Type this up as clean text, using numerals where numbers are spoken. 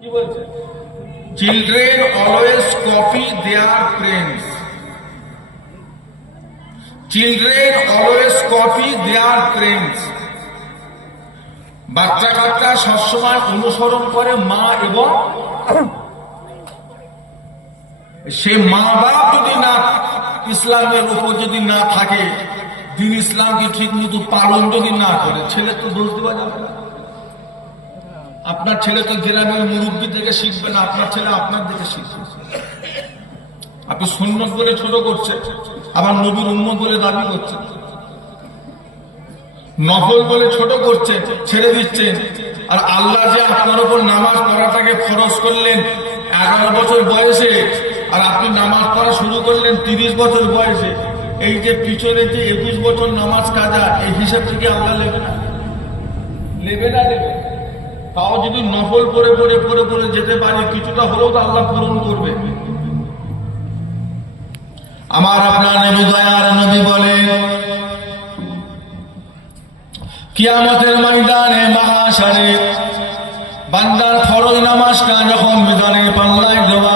কি বলছে? Children always copy their parents. Children always copy their parents. বাচ্চা কাচ্চা সবসময় অনুসরণ করে মা এবং সে মা বাপ যদি না ইসলামের উপর যদি না থাকে, দিন ইসলামকে ঠিক মতো পালন যদি না করে, ছেলে তো দোষ দেওয়া যাবে না। আপনার ছেলে তো গ্রামের মুরব্বী থেকে শিখবে না, আপনার ছেলে আপনার থেকে শিখবে। আপনি সুন্নত বলে ছোট করছে, আবার নবীর উম্মত বলে দাবি করছে, নফল বলে ছোট করছে, ছেড়ে দিচ্ছেন। আর আল্লাহ যে আপনার উপর নামাজ পড়াটাকে ফরজ করলেন 11 বছর বয়সে, আর আপনি নামাজ পড়া শুরু করলেন 30 বছর বয়সে, এই যে পিছনে যে 21 বছর নামাজ কাজা, এই হিসাব থেকে আল্লাহ নেবে না? নেবে না, নেবে। তাও যদি নফল পড়ে পড়ে পড়ে পড়ে যেতে পারে, কিছুটা হলেও তো আল্লাহ পূরণ করবে। আমার আপনার নবী দয়ার নবী বলেন, কিয়ামতের ময়দানে মাহশারে বান্দার ফরজ নামাজটা যখন মিজানের পাল্লায় দেওয়া